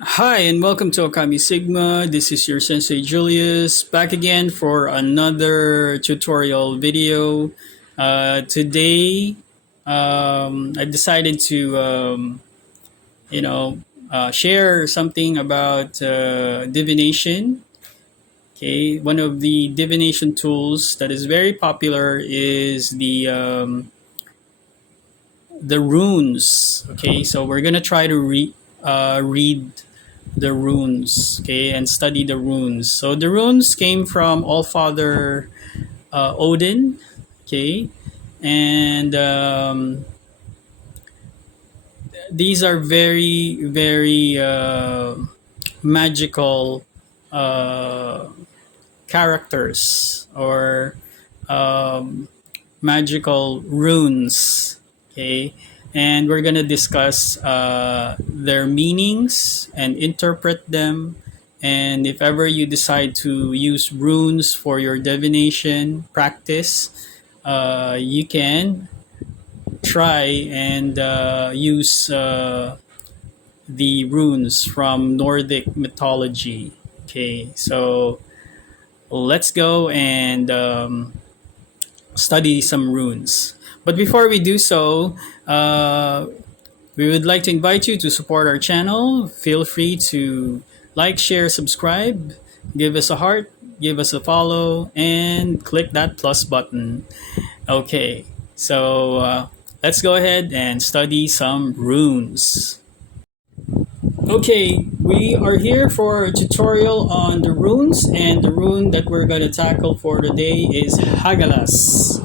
Hi, and welcome to ôKAMI Sigma. This is your Sensei Julius, back again for another tutorial video. Today, I decided to, share something about divination. Okay, one of the divination tools that is very popular is the runes. Okay, so we're gonna try to read the runes, okay, and study the runes. So the runes came from All Father Odin, okay, and these are very magical uh, characters or um, magical runes, okay, and we're gonna discuss their meanings and interpret them. And if ever you decide to use runes for your divination practice, you can try and use the runes from Nordic mythology. Okay, so let's go and study some runes. But before we do so, we would like to invite you to support our channel. Feel free to like, share, subscribe, give us a heart, give us a follow, and click that plus button. Okay, so let's go ahead and study some runes. Okay, we are here for a tutorial on the runes, and the rune that we're going to tackle for today is Hagalaz.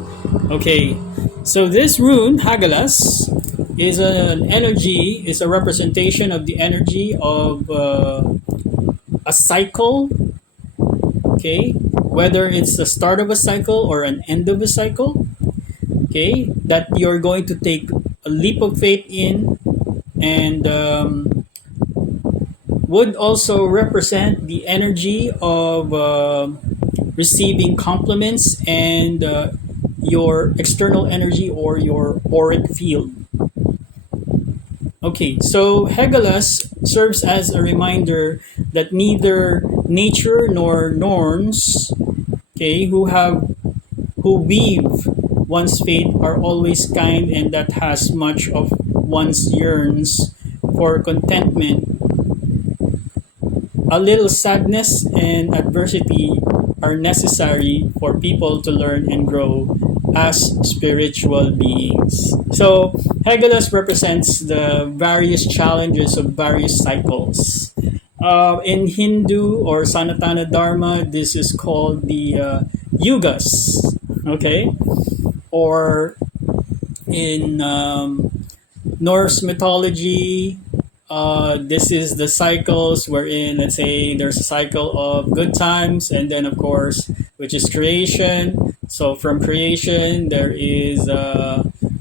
Okay, so this rune, Hagalaz, is an energy, is a representation of the energy of a cycle, okay, whether it's the start of a cycle or an end of a cycle, okay, that you're going to take a leap of faith in, and would also represent the energy of receiving compliments and your external energy or your auric field. Okay, so Hagalaz serves as a reminder that neither nature nor norns, okay, who weave one's fate are always kind, and that has much of one's yearns for contentment. A little sadness and adversity are necessary for people to learn and grow as spiritual beings. So, Hagalaz represents the various challenges of various cycles. In Hindu or Sanatana Dharma, this is called the yugas, okay? Or in Norse mythology, this is the cycles wherein, let's say, there's a cycle of good times, and then, of course, which is creation. So from creation, there is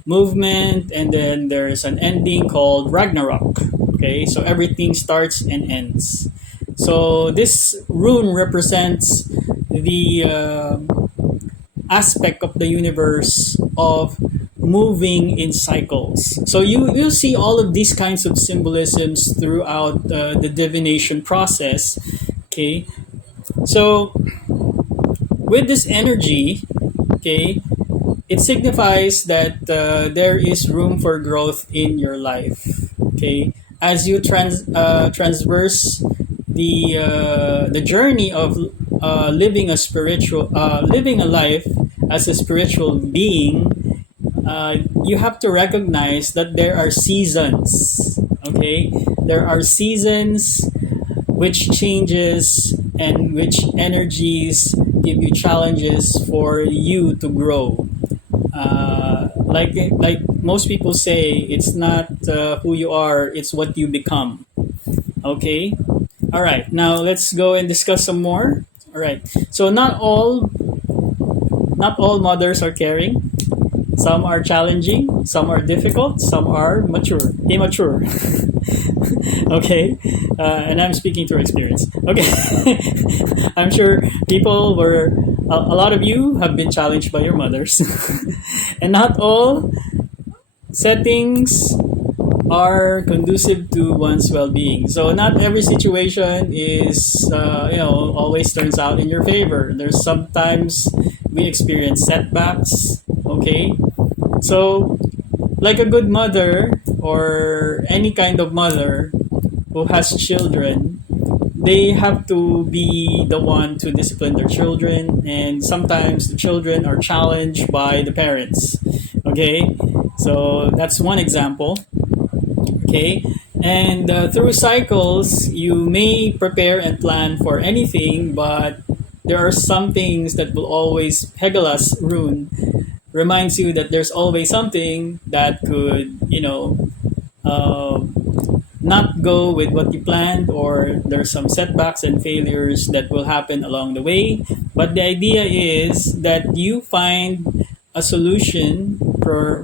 movement, and then there's an ending called Ragnarok. Okay, so everything starts and ends. So this rune represents the aspect of the universe of moving in cycles. So you see all of these kinds of symbolisms throughout the divination process. Okay, so with this energy, okay, it signifies that there is room for growth in your life. Okay, as you transverse the journey of living a life as a spiritual being, you have to recognize that there are seasons. Okay, there are seasons which changes and which energies give you challenges for you to grow. Like most people say, it's not who you are, it's what you become. Okay, all right. Now let's go and discuss some more. All right. So not all mothers are caring. Some are challenging, some are difficult, some are immature. Okay, and I'm speaking through experience. Okay, I'm sure a lot of you have been challenged by your mothers, and not all settings are conducive to one's well-being. So not every situation is always turns out in your favor. There's sometimes we experience setbacks. Okay, so like a good mother or any kind of mother who has children, they have to be the one to discipline their children, and sometimes the children are challenged by the parents. Okay, so that's one example. Okay, and through cycles, you may prepare and plan for anything, but there are some things that will always Hagalaz rune reminds you that there's always something that could uh, not go with what you planned, or there's some setbacks and failures that will happen along the way. But the idea is that you find a solution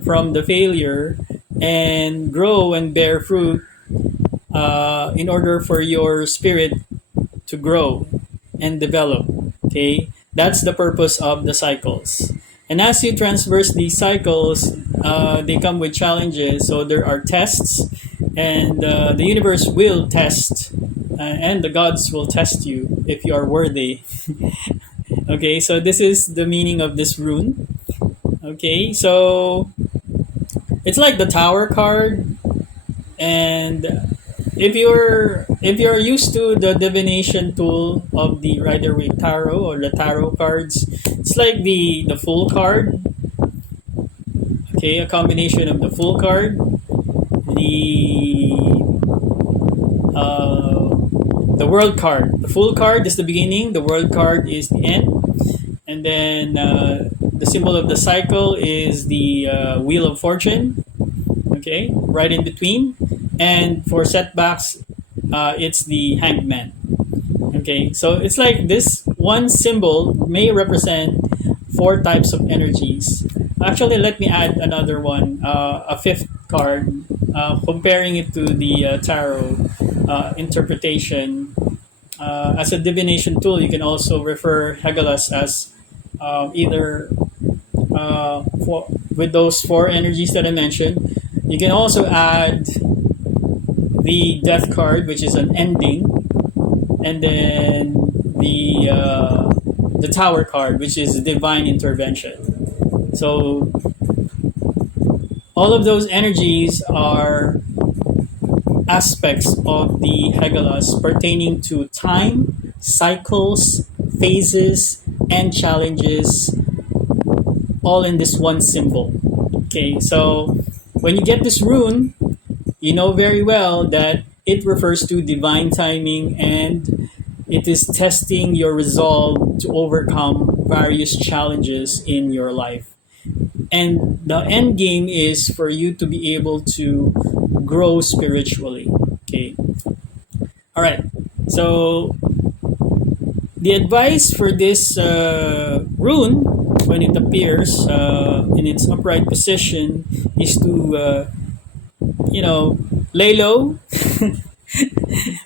from the failure and grow and bear fruit in order for your spirit to grow and develop. Okay, that's the purpose of the cycles. And as you transverse these cycles, they come with challenges. So there are tests, and the universe will test, and the gods will test you if you are worthy. Okay, so this is the meaning of this rune. Okay, so it's like the Tower card, and if you're used to the divination tool of the Rider-Waite Tarot or the tarot cards, it's like the full card. Okay, a combination of the full card, the world card. The full card is the beginning, the world card is the end, and then the symbol of the cycle is the wheel of fortune. Okay, right in between, and for setbacks, it's the hanged man. Okay, so it's like this one symbol may represent four types of energies. Actually, let me add another one, a fifth card, comparing it to the tarot interpretation. As a divination tool, you can also refer Hagalaz as either with those four energies that I mentioned. You can also add the death card, which is an ending, and then the tower card, which is divine intervention. So all of those energies are aspects of the Hagalaz pertaining to time, cycles, phases, and challenges, all in this one symbol. Okay, so when you get this rune, you know very well that it refers to divine timing, and it is testing your resolve to overcome various challenges in your life. And the end game is for you to be able to grow spiritually. Okay. All right. So the advice for this rune, when it appears in its upright position, is to lay low,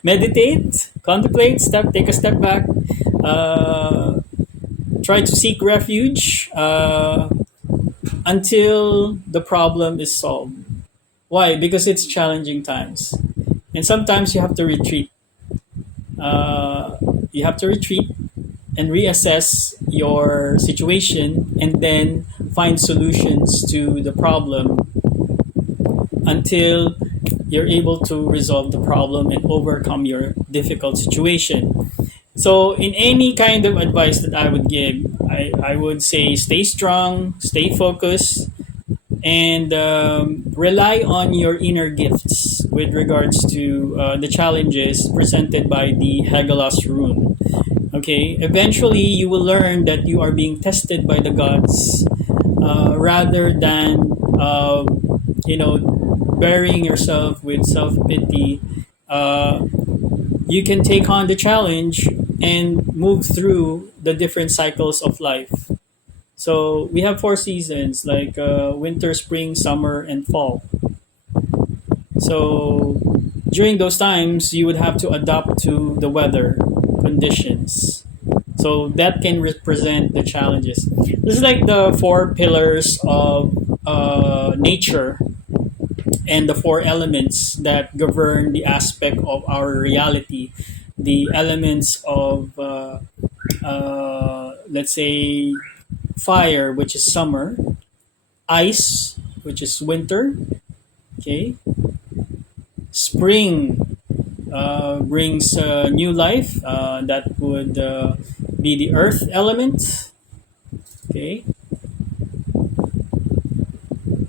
meditate, contemplate, take a step back, try to seek refuge until the problem is solved. Why? Because it's challenging times, and sometimes you have to retreat. You have to retreat and reassess your situation, and then find solutions to the problem until you're able to resolve the problem and overcome your difficult situation. So in any kind of advice that I would give, I would say stay strong, stay focused, and rely on your inner gifts with regards to the challenges presented by the Hagalaz rune. Okay, eventually you will learn that you are being tested by the gods, rather than burying yourself with self-pity. You can take on the challenge and move through the different cycles of life. So we have four seasons, like winter, spring, summer, and fall. So during those times, you would have to adapt to the weather conditions. So that can represent the challenges. This is like the four pillars of nature. and the four elements that govern the aspect of our reality. The elements of, let's say, fire, which is summer, ice, which is winter, okay, spring brings new life, that would be the earth element, okay,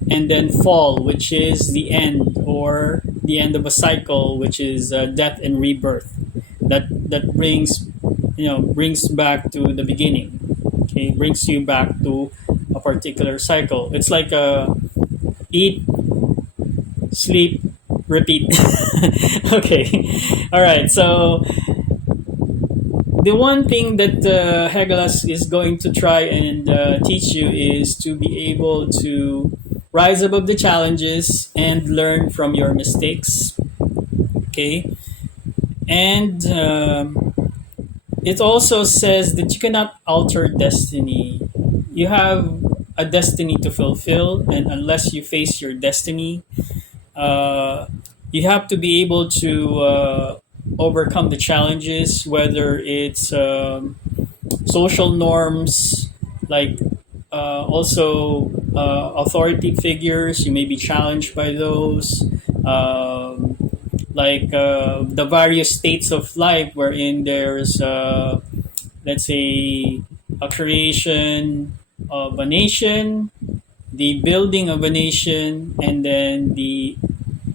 and then fall, which is the end or the end of a cycle, which is death and rebirth. That brings, brings back to the beginning. Okay, brings you back to a particular cycle. It's like a eat, sleep, repeat. Okay, all right. So the one thing that Hagalaz is going to try and teach you is to be able to rise above the challenges and learn from your mistakes. Okay, and it also says that you cannot alter destiny. You have a destiny to fulfill, and unless you face your destiny, uh, you have to be able to overcome the challenges, whether it's social norms, like also authority figures. You may be challenged by those. Um, like the various states of life wherein there's let's say a creation of a nation, the building of a nation, and then the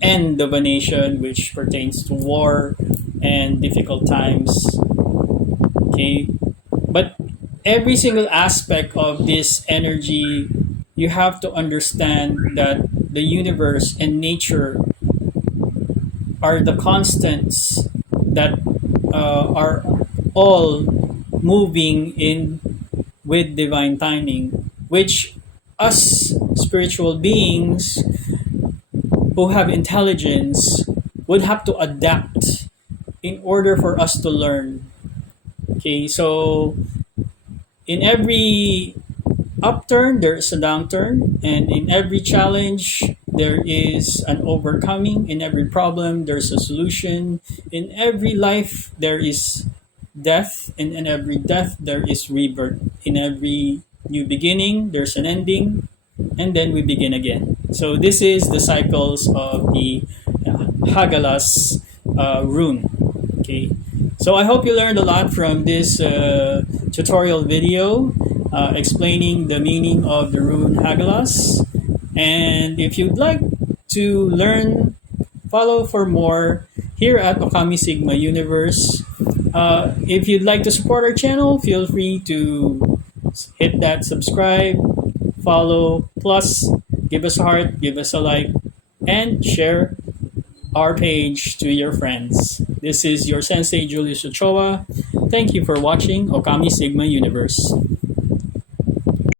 end of a nation, which pertains to war and difficult times. Okay, but every single aspect of this energy, you have to understand that the universe and nature are the constants that are all moving in with divine timing, which us spiritual beings who have intelligence would have to adapt in order for us to learn. Okay, so in every upturn, there is a downturn, and in every challenge, there is an overcoming. In every problem, there's a solution. In every life, there is death, and in every death, there is rebirth. In every new beginning, there's an ending, and then we begin again. So this is the cycles of the Hagalaz rune. Okay, so I hope you learned a lot from this tutorial video explaining the meaning of the rune Hagalaz. And if you'd like to learn, follow for more here at ôKAMI Sigma Universe. If you'd like to support our channel, feel free to hit that subscribe, follow, plus give us a heart, give us a like, and share our page to your friends. This is your Sensei Julius Ochoa. Thank you for watching ôKAMI Sigma Universe.